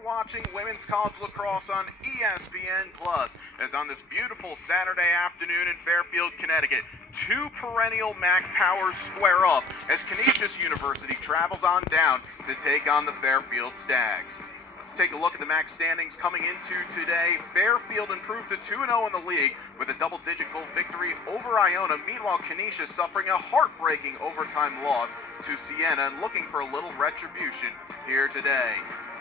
are watching Women's College Lacrosse on ESPN+. As on this beautiful Saturday afternoon in Fairfield, Connecticut, two perennial MAC powers square off as Canisius University travels on down to take on the Fairfield Stags. Let's take a look at the MAC standings coming into today. Fairfield improved to 2-0 in the league with a double-digit goal victory over Iona. Meanwhile, Canisius suffering a heartbreaking overtime loss to Siena and looking for a little retribution here today.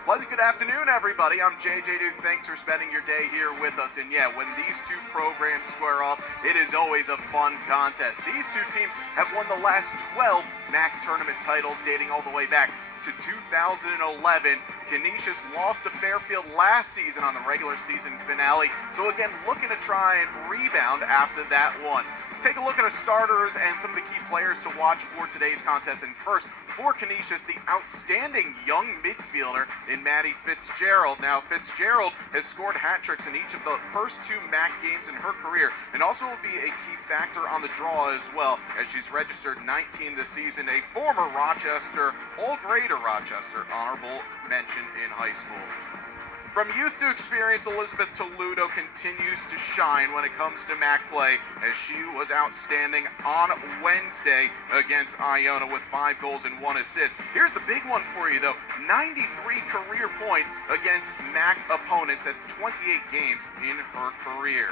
Pleasant good afternoon, everybody. I'm JJ Duke. Thanks for spending your day here with us. And yeah, when these two programs square off, it is always a fun contest. These two teams have won the last 12 MAC tournament titles dating all the way back to 2011. Canisius lost to Fairfield last season on the regular season finale. So again, looking to try and rebound after that one. Let's take a look at our starters and some of the key players to watch for today's contest. And first, for Canisius, the outstanding young midfielder in Maddie Fitzgerald. Now, Fitzgerald has scored hat tricks in each of the first two MAC games in her career, and also will be a key factor on the draw as well, as she's registered 19 this season. A former Rochester, all-Greater Rochester honorable mention in high school. From youth to experience, Elizabeth Talluto continues to shine when it comes to MAC play, as she was outstanding on Wednesday against Iona with 5 goals and 1 assist. Here's the big one for you, though. 93 career points against MAC opponents. That's 28 games in her career.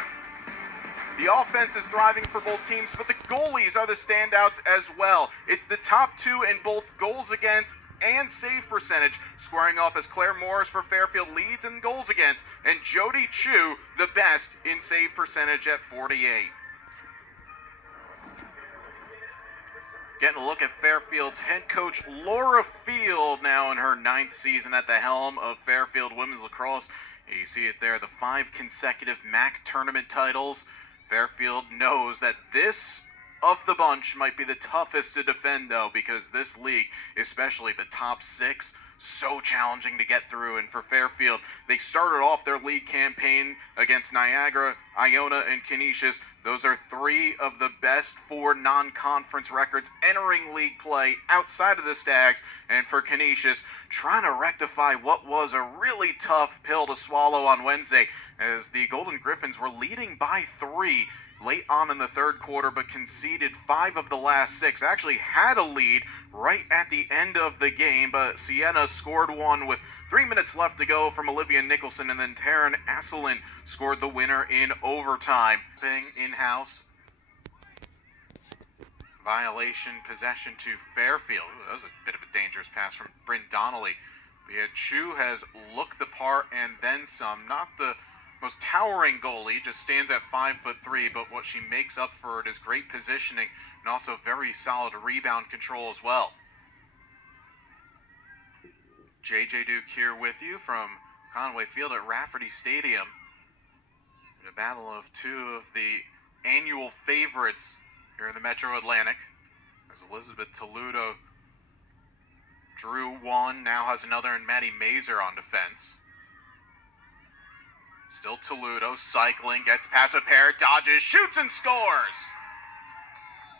The offense is thriving for both teams, but the goalies are the standouts as well. It's the top two in both goals against and save percentage, squaring off as Claire Morris for Fairfield leads in goals against, and Jody Chu the best in save percentage at 48. Getting a look at Fairfield's head coach Laura Field, now in her 9th season at the helm of Fairfield Women's Lacrosse. You see it there, the 5 consecutive MAC tournament titles. Fairfield knows that this of the bunch might be the toughest to defend, though, because this league, especially the top 6, so challenging to get through. And for Fairfield, they started off their league campaign against Niagara, Iona, and Canisius. Those are 3 of the best 4 non-conference records entering league play outside of the Stags. And for Canisius, trying to rectify what was a really tough pill to swallow on Wednesday, as the Golden Griffins were leading by 3 late on in the third quarter, but conceded 5 of the last 6. Actually had a lead right at the end of the game, but Siena scored one with 3 minutes left to go from Olivia Nicholson, and then Taryn Asselin scored the winner in overtime. In-house violation, possession to Fairfield. Ooh, that was a bit of a dangerous pass from Bryn Donnelly. But yet Chu has looked the part and then some. Not the most towering goalie, just stands at 5'3", but what she makes up for it is great positioning and also very solid rebound control as well. JJ Duke here with you from Conway Field at Rafferty Stadium. In a battle of 2 of the annual favorites here in the Metro Atlantic. There's Elizabeth Talluto, drew one, now has another, and Maddie Mazer on defense. Still Talluto, cycling, gets past a pair, dodges, shoots, and scores!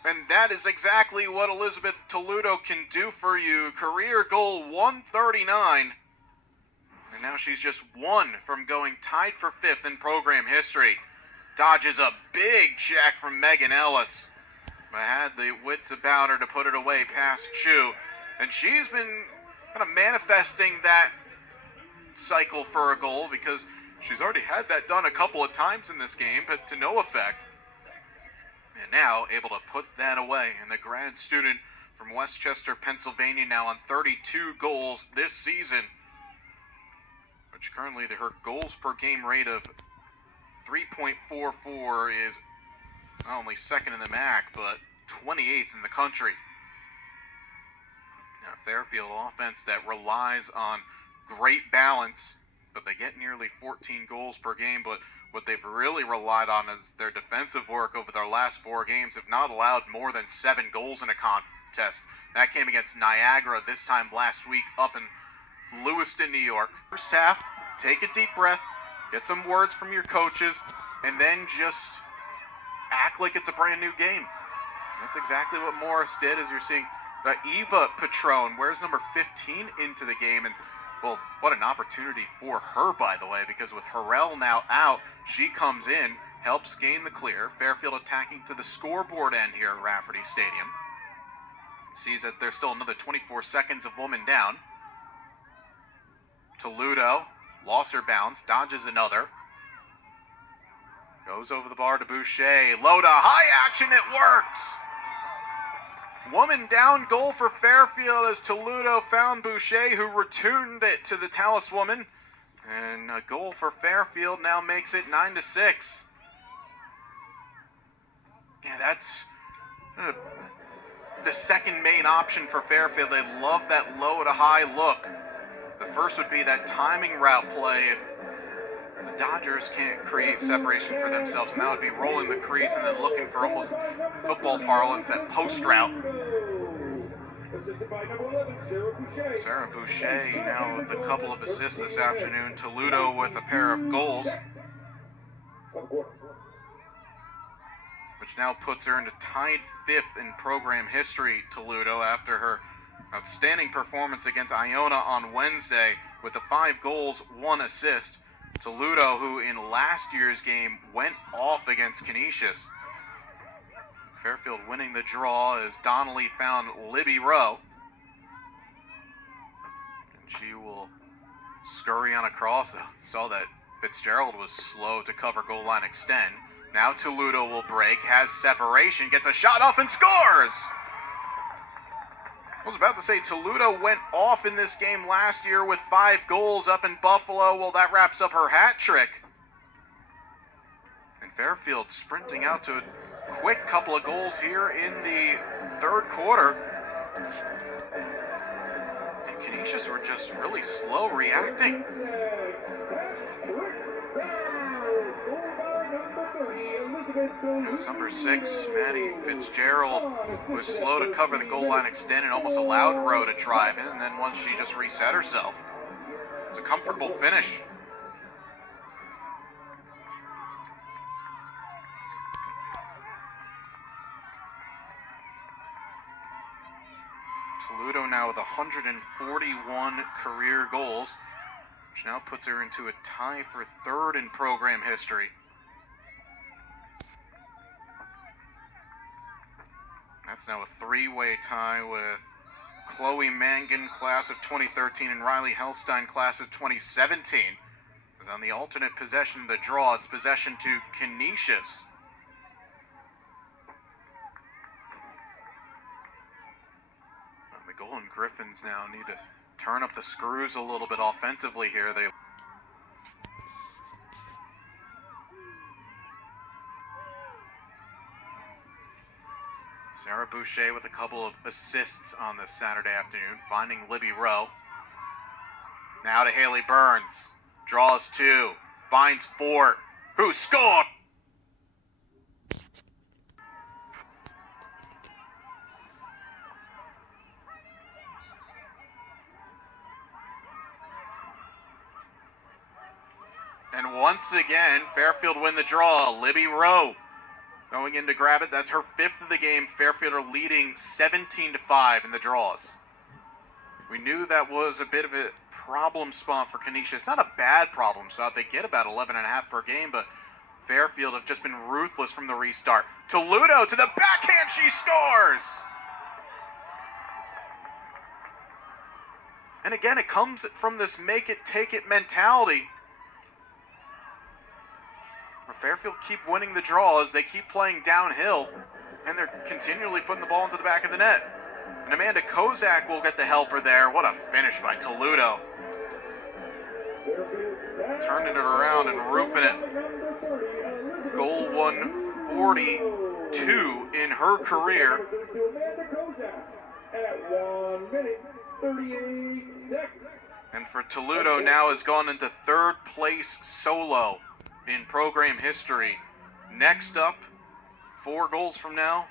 And that is exactly what Elizabeth Talluto can do for you. Career goal 139. And now she's just 1 from going tied for 5th in program history. Dodges a big check from Megan Ellis, but had the wits about her to put it away past Chu. And she's been kind of manifesting that cycle for a goal, because she's already had that done a couple of times in this game, but to no effect. And now able to put that away. And the grad student from Westchester, Pennsylvania, now on 32 goals this season, which currently her goals per game rate of 3.44 is not only 2nd in the MAC, but 28th in the country. Now, Fairfield offense that relies on great balance, but they get nearly 14 goals per game. But what they've really relied on is their defensive work over their last 4 games. Have not allowed more than 7 goals in a contest. That came against Niagara this time last week up in Lewiston, New York. First half, take a deep breath, get some words from your coaches, and then just act like it's a brand new game. That's exactly what Morris did, as you're seeing Eva Patron wears number 15 into the game, and Well, what an opportunity for her, by the way, because with Harrell now out, she comes in, helps gain the clear. Fairfield attacking to the scoreboard end here at Rafferty Stadium. Sees that there's still another 24 seconds of woman down. Talluto lost her bounce, dodges another. Goes over the bar to Boucher. Low to high action, it works! Woman down, goal for Fairfield as Talluto found Boucher, who returned it to the Talus woman. And a goal for Fairfield now makes it 9-6. Yeah, that's the second main option for Fairfield. They love that low to high look. The first would be that timing route play if the Dodgers can't create separation for themselves, and that would be rolling the crease and then looking for almost football parlance, that post route. Sarah Boucher now with a couple of assists this afternoon. Talluto with a pair of goals, which now puts her into tied 5th in program history, Talluto, after her outstanding performance against Iona on Wednesday with the 5 goals, 1 assist. Talluto, who in last year's game went off against Canisius. Fairfield winning the draw as Donnelly found Libby Rowe. And she will scurry on across. Saw that Fitzgerald was slow to cover goal line extend. Now Talluto will break, has separation, gets a shot off and scores! I was about to say, Talluto went off in this game last year with 5 goals up in Buffalo. Well, that wraps up her hat trick. And Fairfield sprinting out to a quick couple of goals here in the 3rd quarter. And Canisius were just really slow reacting. It was number 6, Maddie Fitzgerald, who was slow to cover the goal line extend and almost allowed Rowe to drive in, and then once she just reset herself. It's a comfortable finish. Talluto now with 141 career goals, which now puts her into a tie for 3rd in program history. That's now a 3-way tie with Chloe Mangan, class of 2013, and Riley Hellstein, class of 2017. As on the alternate possession of the draw, it's possession to Canisius. The Golden Griffins now need to turn up the screws a little bit offensively here. Sarah Boucher with a couple of assists on this Saturday afternoon, finding Libby Rowe. Now to Haley Burns. Draws 2, finds Fort, who scored! And once again, Fairfield win the draw. Libby Rowe going in to grab it. That's her 5th of the game. Fairfield are leading 17-5 in the draws. We knew that was a bit of a problem spot for Canisius. Not a bad problem spot. They get about 11.5 per game, but Fairfield have just been ruthless from the restart. Talluto to the backhand, she scores! And again, it comes from this make it, take it mentality. Fairfield keep winning the draws, they keep playing downhill, and they're continually putting the ball into the back of the net. And Amanda Kozak will get the helper there. What a finish by Talluto. Turning it around and roofing it. Goal 142 in her career. And for Talluto now has gone into 3rd place solo in program history. Next up, 4 goals from now,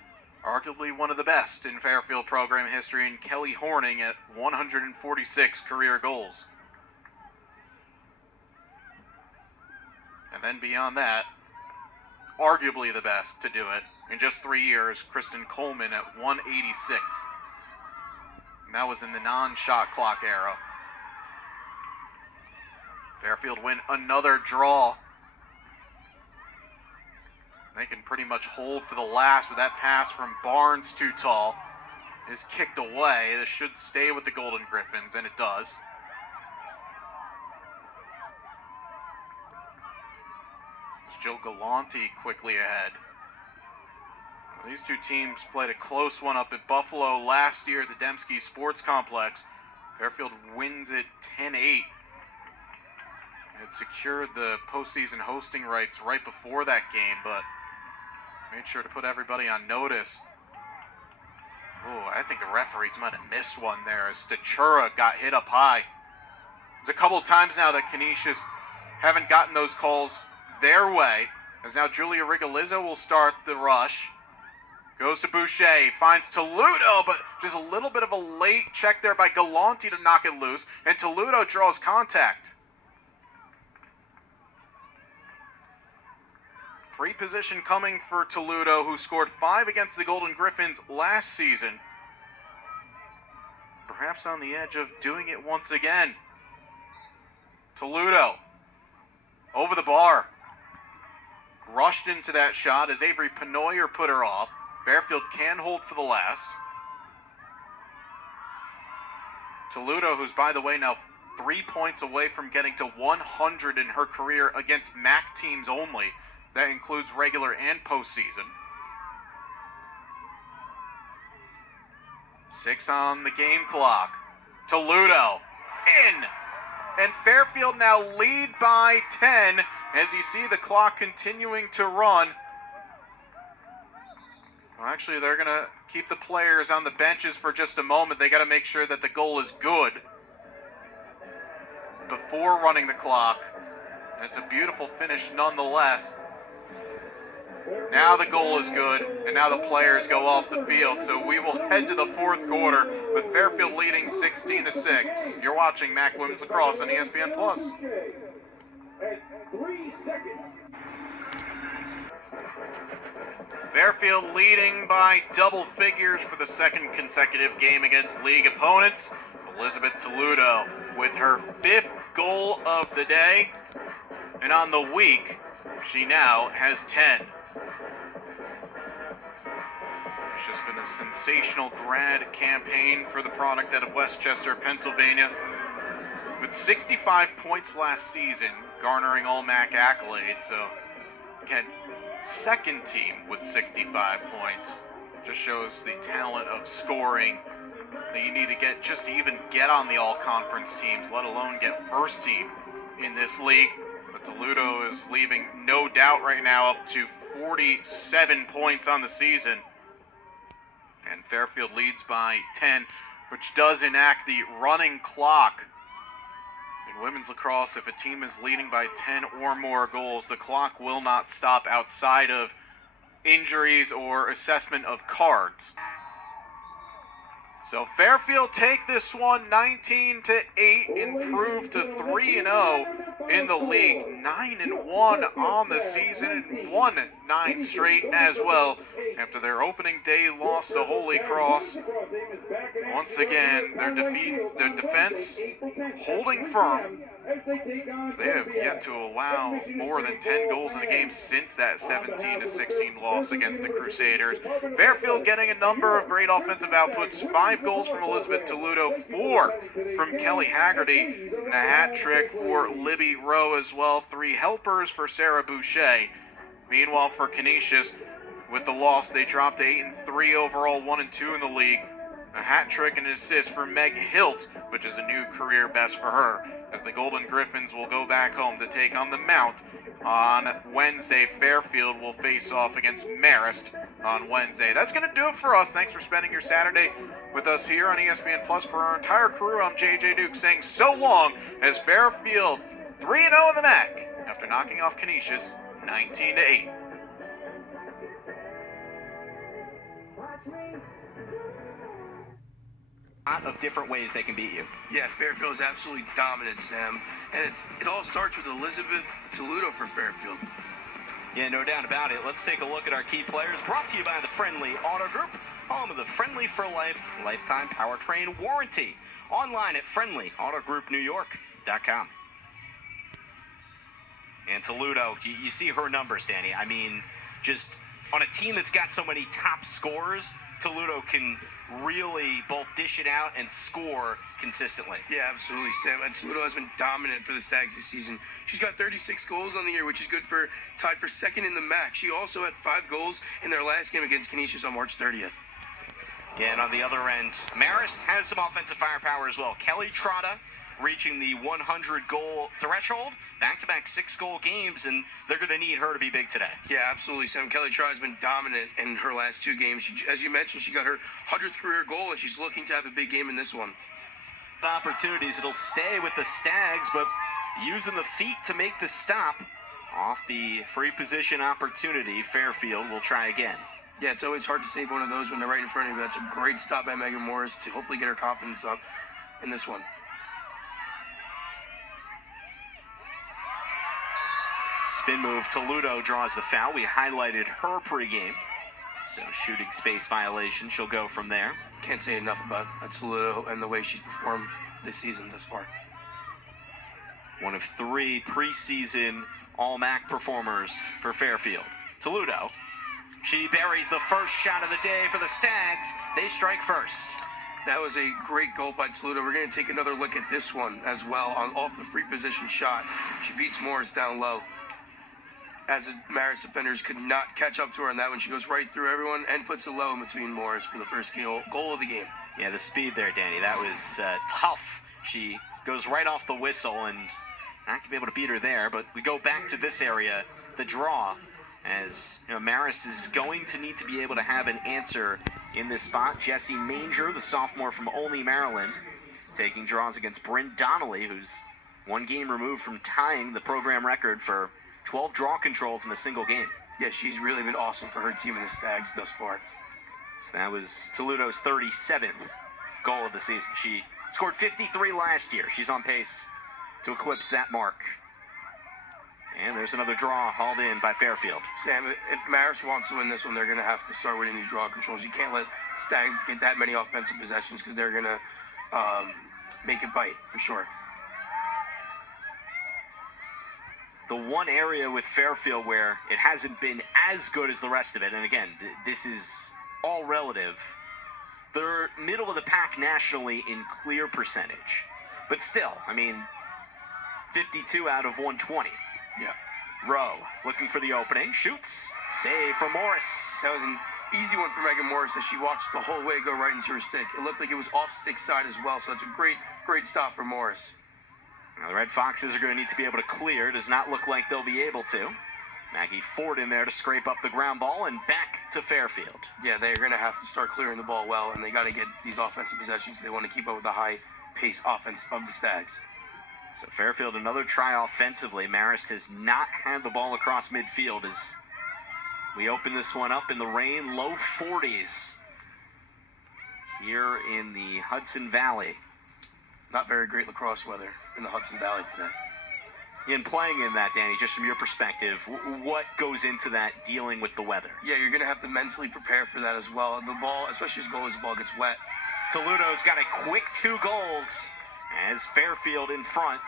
arguably one of the best in Fairfield program history, and Kelly Horning at 146 career goals. And then beyond that, arguably the best to do it in just 3 years, Kristen Coleman at 186. And that was in the non-shot clock era. Fairfield win another draw. They can pretty much hold for the last with that pass from Barnes, too tall. Is kicked away. This should stay with the Golden Griffins, and it does. It's Joe Galante quickly ahead. These two teams played a close one up at Buffalo last year at the Dembski Sports Complex. Fairfield wins it 10-8. It secured the postseason hosting rights right before that game, but made sure to put everybody on notice. Oh, I think the referees might have missed one there as Stachura got hit up high. There's a couple of times now that Canisius haven't gotten those calls their way, as now Julia Rigalizzo will start the rush. Goes to Boucher, finds talluto, but just a little bit of a late check there by Galante to knock it loose, and talluto draws contact. Free position coming for talluto, who scored 5 against the Golden Griffins last season. Perhaps on the edge of doing it once again. talluto over the bar. Rushed into that shot as Avery Penoyer put her off. Fairfield can hold for the last. talluto, who's by the way now 3 points away from getting to 100 in her career against MAC teams only. That includes regular and postseason. 6 on the game clock. talluto in. And Fairfield now lead by 10 as you see the clock continuing to run. Well, actually, they're going to keep the players on the benches for just a moment. They got to make sure that the goal is good before running the clock. And it's a beautiful finish nonetheless. Now the goal is good, and now the players go off the field. So we will head to the fourth quarter with Fairfield leading 16-6. You're watching MAC Women's Lacrosse on ESPN+. Fairfield leading by double figures for the second consecutive game against league opponents. Elizabeth talluto with her 5th goal of the day. And on the week, she now has 10. It's just been a sensational grad campaign for the product out of Westchester, Pennsylvania. With 65 points last season, garnering all MAC accolades. So, again, second team with 65 points. Just shows the talent of scoring that you need to get just to even get on the all-conference teams, let alone get first team in this league. But talluto is leaving no doubt right now, up to 47 points on the season. And Fairfield leads by 10, which does enact the running clock. In women's lacrosse, if a team is leading by 10 or more goals, the clock will not stop outside of injuries or assessment of cards. So Fairfield take this one 19-8, improve to 3-0 in the league, 9-1 on the season, and won 9 straight as well after their opening day loss to Holy Cross. Once again, their defense holding firm. They have yet to allow more than 10 goals in a game since that 17-16 loss against the Crusaders. Fairfield getting a number of great offensive outputs, 5 goals from Elizabeth talluto, 4 from Kelly Haggerty, and a hat trick for Libby Rowe as well, 3 helpers for Sarah Boucher. Meanwhile, for Canisius, with the loss, they dropped to 8-3 overall, 1-2 in the league. A hat trick and an assist for Meg Hilt, which is a new career best for her, as the Golden Griffins will go back home to take on the Mount on Wednesday. Fairfield will face off against Marist on Wednesday. That's going to do it for us. Thanks for spending your Saturday with us here on ESPN Plus. For our entire crew, I'm JJ Duke saying so long, as Fairfield 3-0 in the MAC after knocking off Canisius 19-8. Of different ways they can beat you. Yeah, Fairfield is absolutely dominant, Sam. And it all starts with Elizabeth talluto for Fairfield. Yeah, no doubt about it. Let's take a look at our key players. Brought to you by the Friendly Auto Group, home of the Friendly for Life lifetime powertrain warranty. Online at friendlyautogroupnewyork.com. And talluto, you see her numbers, Danny. I mean, just on a team that's got so many top scorers, talluto can really both dish it out and score consistently. Yeah, absolutely, Sam. And talluto has been dominant for the Stags this season. She's got 36 goals on the year, which is good for tied for second in the MAC. She also had 5 goals in their last game against Canisius on March 30th. Yeah, and on the other end, Marist has some offensive firepower as well. Kelly Trotta reaching the 100-goal threshold, back-to-back 6-goal games, and they're going to need her to be big today. Yeah, absolutely, Sam. Kelly Trotta has been dominant in her last 2 games. She, as you mentioned, she got her 100th career goal, and she's looking to have a big game in this one. Opportunities, it'll stay with the Stags, but using the feet to make the stop off the free position opportunity, Fairfield will try again. Yeah, it's always hard to save one of those when they're right in front of you. That's a great stop by Megan Marist to hopefully get her confidence up in this one. Spin move, talluto draws the foul. We highlighted her pregame. So shooting space violation, she'll go from there. Can't say enough about talluto and the way she's performed this season thus far. One of 3 preseason All-MAC performers for Fairfield. talluto, she buries the first shot of the day for the Stags. They strike first. That was a great goal by talluto. We're going to take another look at this one as well off the free position shot. She beats Morris down low. As the Marist defenders could not catch up to her on that one. She goes right through everyone and puts it low in between Morris for the first goal of the game. Yeah, the speed there, Danny, that was tough. She goes right off the whistle, and not going to be able to beat her there. But we go back to this area, the draw, as you know, Marist is going to need to be able to have an answer in this spot. Jessie Manger, the sophomore from Olney, Maryland, taking draws against Bryn Donnelly, who's 1 game removed from tying the program record for 12 draw controls in a single game. Yeah, she's really been awesome for her team in the Stags thus far. So that was talluto's 37th goal of the season. She scored 53 last year. She's on pace to eclipse that mark. And there's another draw hauled in by Fairfield. Sam, if Marist wants to win this one, they're going to have to start winning these draw controls. You can't let the Stags get that many offensive possessions because they're going to make it bite for sure. The one area with Fairfield where it hasn't been as good as the rest of it, and again, this is all relative, they're middle of the pack nationally in clear percentage. But still, I mean, 52 out of 120. Yeah. Rowe looking for the opening, shoots, save for Morris. That was an easy one for Megan Morris as she watched the whole way go right into her stick. It looked like it was off stick side as well, so that's a great stop for Morris. Now the Red Foxes are going to need to be able to clear. Does not look like they'll be able to. Maggie Ford in there to scrape up the ground ball and back to Fairfield. Yeah, they're going to have to start clearing the ball well, and they got to get these offensive possessions. They want to keep up with the high-pace offense of the Stags. So Fairfield, another try offensively. Marist has not had the ball across midfield as we open this one up in the rain. Low 40s here in the Hudson Valley. Not very great lacrosse weather in the Hudson Valley today. In playing in that, Danny, just from your perspective, what goes into that dealing with the weather? Yeah, you're going to have to mentally prepare for that as well. The ball, especially as the ball gets wet. talluto's got a quick 2 goals as Fairfield in front.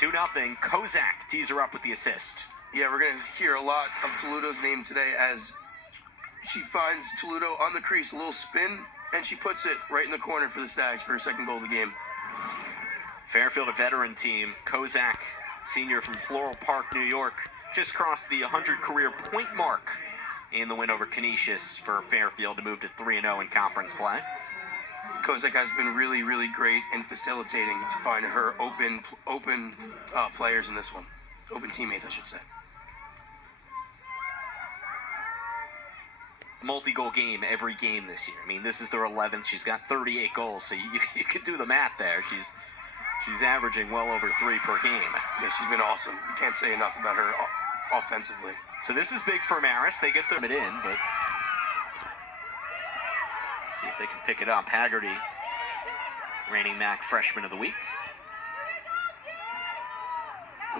2-0. Kozak tees her up with the assist. Yeah, we're going to hear a lot of talluto's name today as she finds talluto on the crease, a little spin, and she puts it right in the corner for the Stags for her 2nd goal of the game. Fairfield, a veteran team. Kozak, senior from Floral Park, New York, just crossed the 100 career point mark in the win over Canisius for Fairfield to move to 3-0 in conference play. Kozak has been really, really great in facilitating to find her open players in this one. Open teammates, I should say. Multi-goal game every game this year. I mean, this is their 11th. She's got 38 goals, so you could do the math there. She's averaging well over 3 per game. Yeah, she's been awesome. You can't say enough about her offensively. So this is big for Marist. They get their it in, but see if they can pick it up. Haggerty, reigning MAC Freshman of the Week.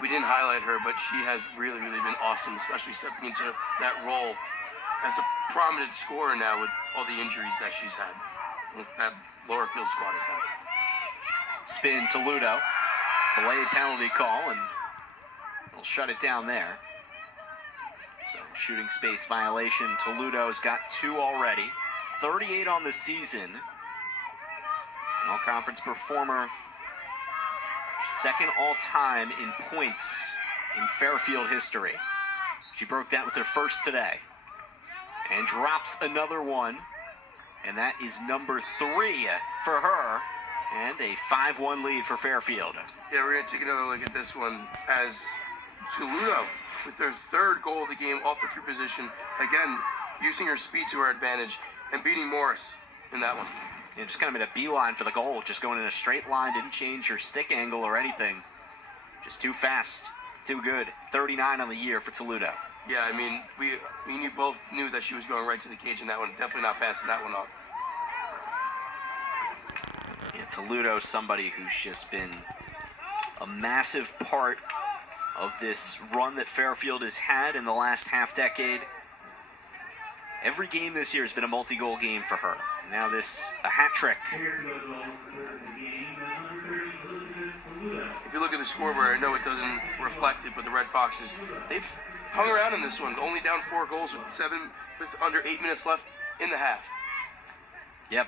We didn't highlight her, but she has really, really been awesome, especially stepping into that role as a prominent scorer now with all the injuries that she's had, that lower field squad has had. Spin talluto, delayed penalty call, and We'll shut it down there. So shooting space violation. Talluto's got 2 already. 38 on the season. All-conference performer. Second all-time in points in Fairfield history. She broke that with her first today. And drops another one. And that is number 3 for her. And a 5-1 lead for Fairfield. Yeah, we're going to take another look at this one as talluto with their 3rd goal of the game off the free position. Again, using her speed to her advantage and beating Marist in that one. Yeah, just kind of made a beeline for the goal, just going in a straight line, didn't change her stick angle or anything. Just too fast, too good. 39 on the year for talluto. Yeah, I mean, me and you both knew that she was going right to the cage in that one. Definitely not passing that one up. Yeah, talluto, somebody who's just been a massive part of this run that Fairfield has had in the last half-decade. Every game this year has been a multi-goal game for her. Now this, a hat trick. If you look at the scoreboard, I know it doesn't reflect it, but the Red Foxes, they've hung around in this one, only down 4 goals with under 8 minutes left in the half. Yep,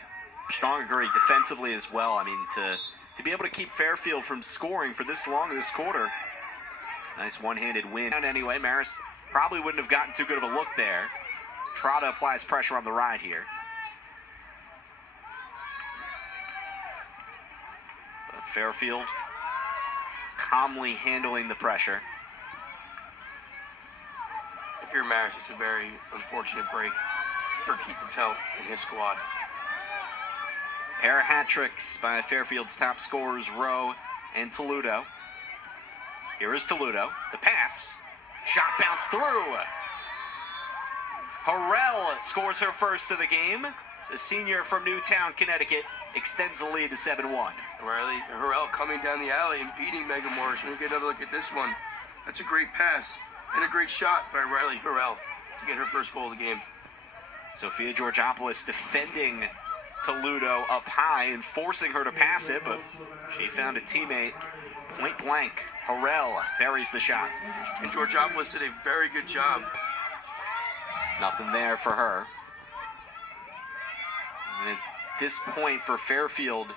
strong agree. Defensively as well. I mean, to be able to keep Fairfield from scoring for this long this quarter. Nice one-handed win. And anyway, Marist probably wouldn't have gotten too good of a look there. Trotta applies pressure on the ride here. But Fairfield calmly handling the pressure. If you're Marist, it's a very unfortunate break for Keith Patel and his squad. Pair of hat tricks by Fairfield's top scorers, Rowe and talluto. Here is talluto. The pass. Shot bounced through. Harrell scores her first of the game. The senior from Newtown, Connecticut, extends the lead to 7-1. Harrell coming down the alley and beating Megan Morris. We'll get another look at this one. That's a great pass and a great shot by Riley Harrell to get her first goal of the game. Sophia Georgopoulos defending talluto up high and forcing her to pass it, but she found a teammate point blank. Harrell buries the shot. And Georgopoulos did a very good job. Nothing there for her. And at this point for Fairfield,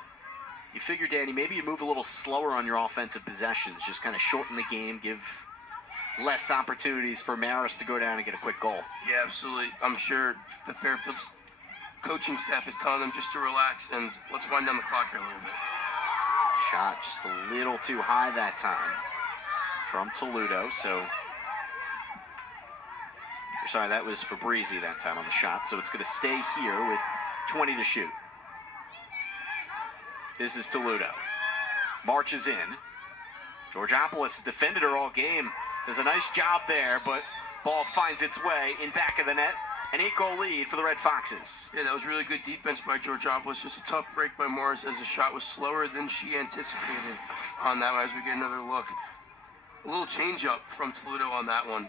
you figure, Danny, maybe you move a little slower on your offensive possessions. Just kind of shorten the game, give less opportunities for Marist to go down and get a quick goal. Yeah, absolutely. I'm sure the Fairfield's coaching staff is telling them just to relax and let's wind down the clock here a little bit. Shot just a little too high that time from talluto, so... Sorry, that was Fabrizi that time on the shot, so it's going to stay here with 20 to shoot. This is talluto. Marches in. Georgopoulos has defended her all game. Does a nice job there, but ball finds its way in back of the net. An 8-goal lead for the Red Foxes. Yeah, that was really good defense by Georgopoulos. Just a tough break by Morris as the shot was slower than she anticipated on that one as we get another look. A little change up from talluto on that one.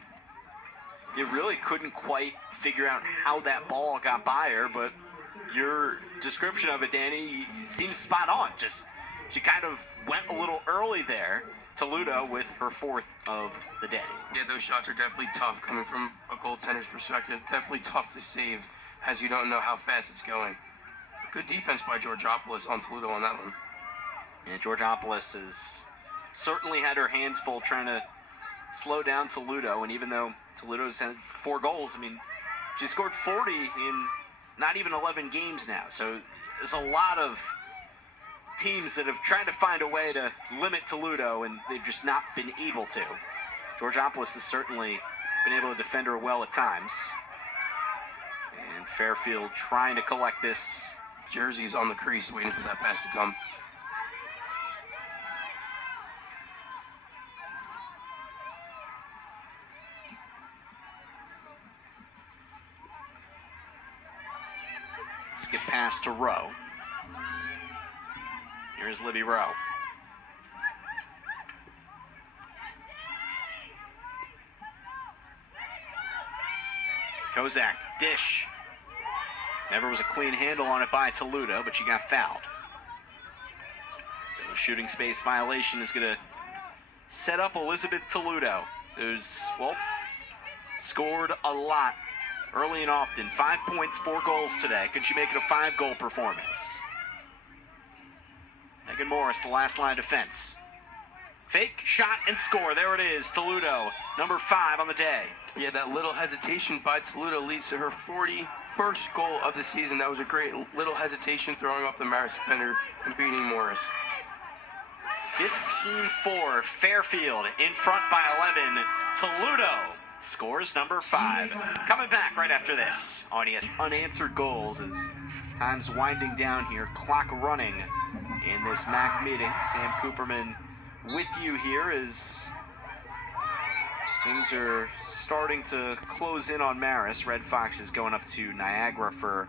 You really couldn't quite figure out how that ball got by her, but your description of it, Danny, seems spot on. Just, she kind of went a little early there. talluto with her 4th of the day. Yeah, those shots are definitely tough coming from a goaltender's perspective. Definitely tough to save as you don't know how fast it's going. Good defense by Georgopoulos on talluto on that one. Yeah, Georgopoulos has certainly had her hands full trying to slow down talluto, and even though talluto's had 4 goals, I mean, she scored 40 in not even 11 games now. So there's a lot of teams that have tried to find a way to limit talluto, and they've just not been able to. Georgopoulos has certainly been able to defend her well at times. And Fairfield trying to collect this. Jersey's on the crease waiting for that pass to come. Skip pass to Rowe. Here's Libby Rowe. Kozak, dish. Never was a clean handle on it by talluto, but she got fouled. So shooting space violation is going to set up Elizabeth Talluto, who's, well, scored a lot early and often. 5 points, 4 goals today. Could she make it a 5-goal performance? Megan Morris, the last line defense. Fake, shot, and score. There it is. Talluto, number 5 on the day. Yeah, that little hesitation by Talluto leads to her 41st goal of the season. That was a great little hesitation throwing off the Marist defender and beating Morris. 15-4, Fairfield in front by 11. Talluto scores number 5. Coming back right after this on ES. Unanswered goals as time's winding down here. Clock running in this MAC meeting. Sam Cooperman with you here as things are starting to close in on Marist. Red Fox is going up to Niagara for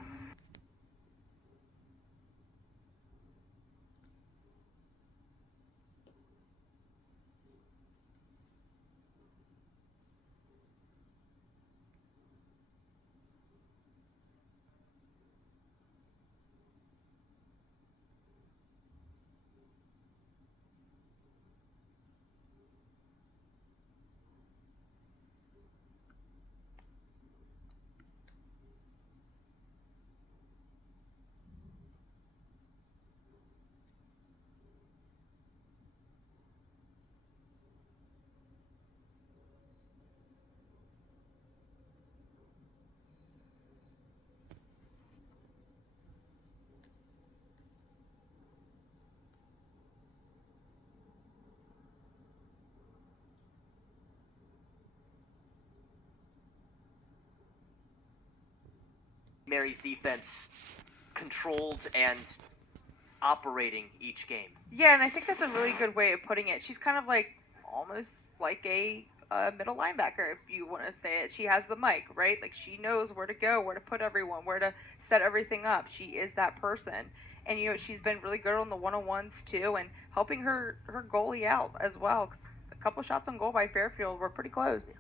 Mary's defense controlled and operating each game. Yeah, and I think that's a really good way of putting it. She's kind of like almost like a middle linebacker, if you want to say it. She has the mic, right? Like she knows where to go, where to put everyone, where to set everything up. She is that person. And, you know, she's been really good on the one-on-ones too and helping her goalie out as well. 'Cause a couple shots on goal by Fairfield were pretty close.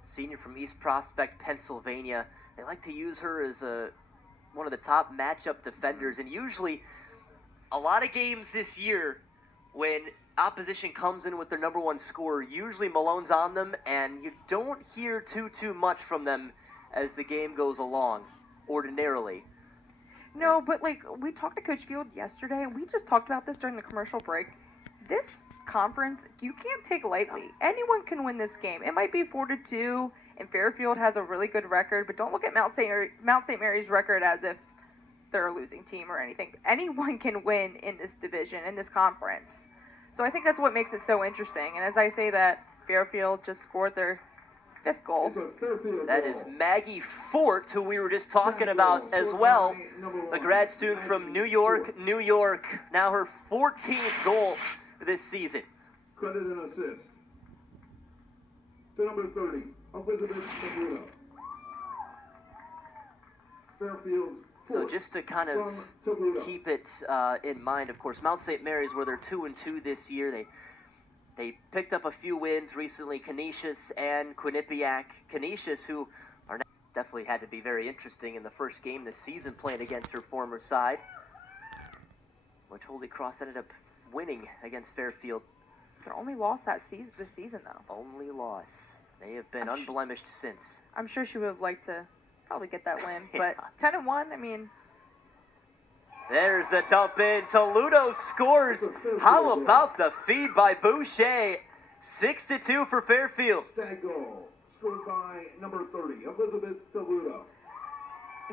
Senior from East Prospect, Pennsylvania. They like to use her as one of the top matchup defenders. And usually, a lot of games this year, when opposition comes in with their number 1 scorer, usually Malone's on them, and you don't hear too much from them as the game goes along, ordinarily. No, but like we talked to Coach Field yesterday, and we just talked about this during the commercial break. This conference, you can't take lightly. Anyone can win this game. It might be 4-2, and Fairfield has a really good record, but don't look at Mount St. Mary's record as if they're a losing team or anything. Anyone can win in this division, in this conference. So I think that's what makes it so interesting. And as I say that, Fairfield just scored their 5th goal. That is Maggie Fort, who we were just talking about as well. The grad student from New York, now her 14th goal this season. Credit and assist to number 30, Elizabeth Talluto. Fairfield. So just to kind of keep it in mind, of course, Mount St. Mary's, where they're 2-2 this year, they picked up a few wins recently. Canisius and Quinnipiac. Canisius, who are definitely had to be very interesting in the first game this season, playing against her former side, which Holy Cross ended up winning against Fairfield. Their only loss this season, though. Only loss. They have been unblemished since. I'm sure she would have liked to probably get that win, but 10-1, I mean. There's the dump in. Talluto scores. How about the feed by Boucher? 6-2 for Fairfield. Stag goal scored by number 30, Elizabeth Talluto.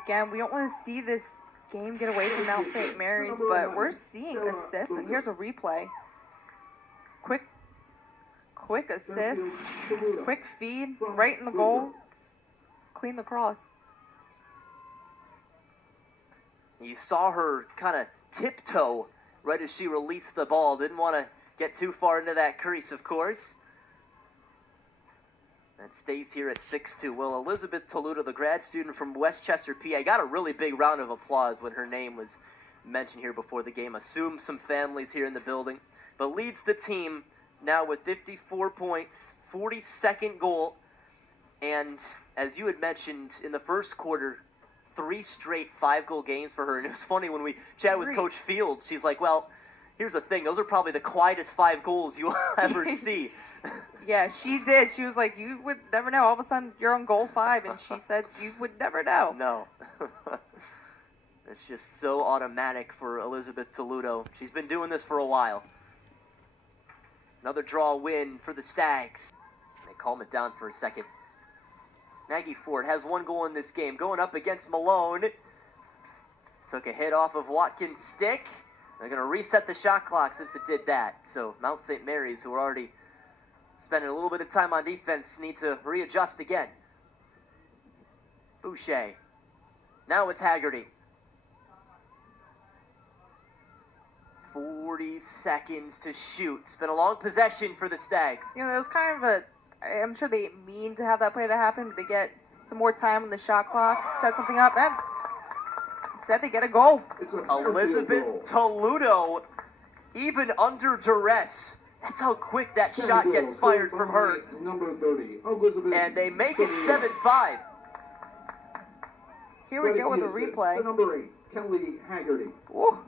Again, we don't want to see this game get away from Mount St. Mary's, but we're seeing assists, and here's a replay. Quick assist, quick feed, right in the goal. Clean the cross. You saw her kind of tiptoe right as she released the ball. Didn't want to get too far into that crease, of course. That stays here at 6-2. Well, Elizabeth Talluto, the grad student from Westchester, PA, got a really big round of applause when her name was mentioned here before the game. Assumed some families here in the building, but leads the team now with 54 points, 42nd goal. And as you had mentioned in the first quarter, 3 straight 5-goal games for her. And it was funny when we chatted with Coach Fields. She's like, well, Here's the thing, those are probably the quietest 5 goals you'll ever see. Yeah, she did. She was like, you would never know. All of a sudden, you're on goal 5, and she said you would never know. No. It's just so automatic for Elizabeth Talluto. She's been doing this for a while. Another draw win for the Stags. They calm it down for a second. Maggie Ford has 1 goal in this game. Going up against Malone. Took a hit off of Watkins' stick. They're going to reset the shot clock since it did that. So Mount St. Mary's, who are already spending a little bit of time on defense, need to readjust again. Boucher. Now it's Haggerty. 40 seconds to shoot. It's been a long possession for the Stags. You know, it was kind of I'm sure they mean to have that play to happen, but they get some more time on the shot clock, set something up, and instead they get a goal. Elizabeth Talluto, even under duress. That's how quick that shot gets fired from her. Number 30, Elizabeth. And they make it 7-5. Here we go with a Canisius, replay. the number 8, Kelly Haggerty. Ooh.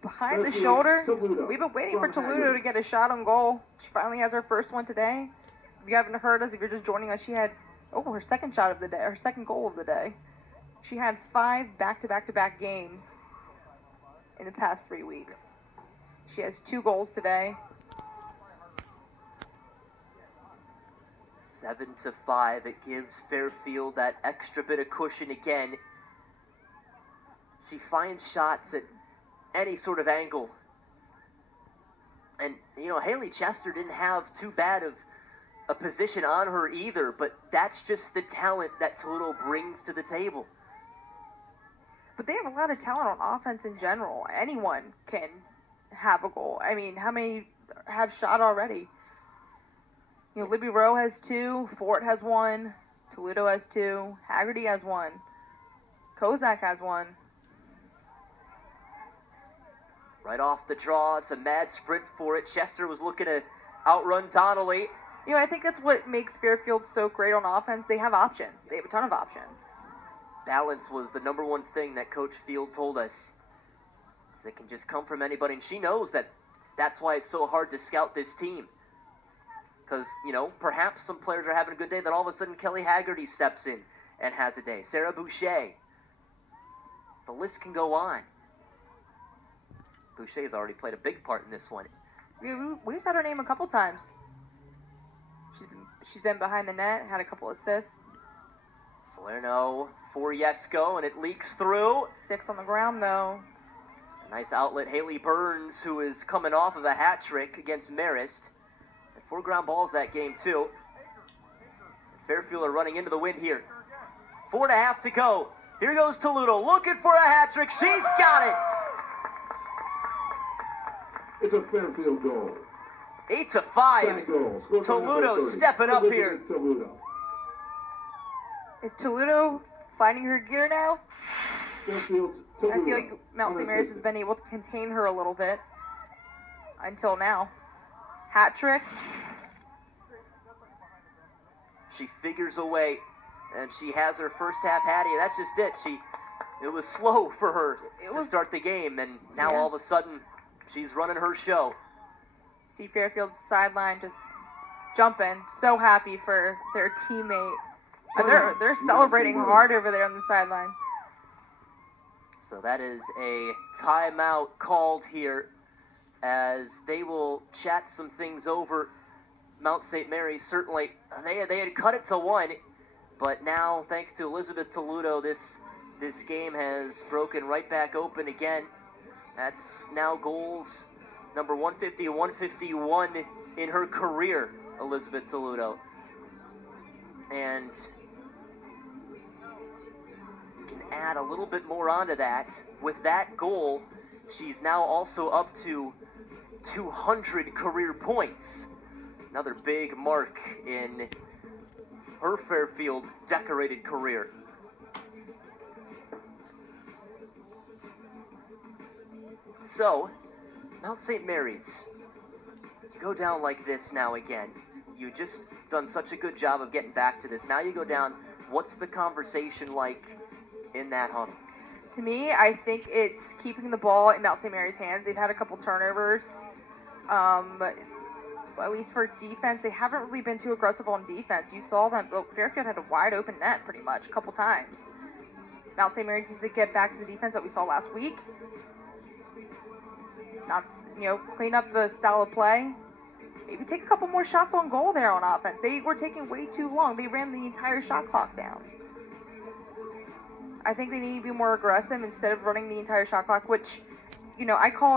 Behind the shoulder. We've been waiting for Talluto to get a shot on goal. She finally has her first one today. If you haven't heard us, if you're just joining us, she had her second shot of the day, her second goal of the day. She had 5 back-to-back-to-back games in the past 3 weeks. She has 2 goals today. 7-5. It gives Fairfield that extra bit of cushion again. She finds shots at any sort of angle. And, you know, Haley Chester didn't have too bad of a position on her either, but that's just the talent that Talluto brings to the table. But they have a lot of talent on offense in general. Anyone can have a goal. I mean, how many have shot already? You know, Libby Rowe has 2, Fort has 1, Talluto has 2, Haggerty has 1, Kozak has 1. Right off the draw, it's a mad sprint for it. Chester was looking to outrun Donnelly. You know, I think that's what makes Fairfield so great on offense. They have options. They have a ton of options. Balance was the number one thing that Coach Field told us. It can just come from anybody, and she knows that that's why it's so hard to scout this team. Because, you know, perhaps some players are having a good day, then all of a sudden Kelly Haggerty steps in and has a day. Sarah Boucher. The list can go on. Boucher's already played a big part in this one. We've said her name a couple times. She's been behind the net, had a couple assists. Salerno for Yesko, and it leaks through. 6 on the ground, though. A nice outlet. Haley Burns, who is coming off of a hat trick against Marist. And 4 ground balls that game, too. And Fairfield are running into the wind here. 4.5 to go. Here goes Talluto, looking for a hat trick. She's got it. It's a Fairfield goal. 8-5. Talluto stepping up here. Talluto. Is Talluto finding her gear now? Fairfield, Talluto. I feel like Mount St. Mary's has been able to contain her a little bit. Until now. Hat trick. She figures a way, and she has her first half hattie. That's just it. It was slow for her to start the game, and now all of a sudden, she's running her show. See Fairfield's sideline just jumping, so happy for their teammate. They're celebrating hard over there on the sideline. So that is a timeout called here as they will chat some things over. Mount St. Mary's certainly, they had cut it to 1, but now thanks to Elizabeth Talluto, this game has broken right back open again. That's now goals number 150 and 151 in her career, Elizabeth Talluto. And you can add a little bit more onto that. With that goal, she's now also up to 200 career points. Another big mark in her Fairfield decorated career. So, Mount St. Mary's, you go down like this now again. You just done such a good job of getting back to this. Now you go down, what's the conversation like in that huddle? To me, I think it's keeping the ball in Mount St. Mary's hands. They've had a couple turnovers. At least for defense, they haven't really been too aggressive on defense. You saw them. Fairfield had a wide open net pretty much a couple times. Mount St. Mary's needs to get back to the defense that we saw last week. Not, clean up the style of play. Maybe take a couple more shots on goal there on offense. They were taking way too long. They ran the entire shot clock down. I think they need to be more aggressive instead of running the entire shot clock, which, I call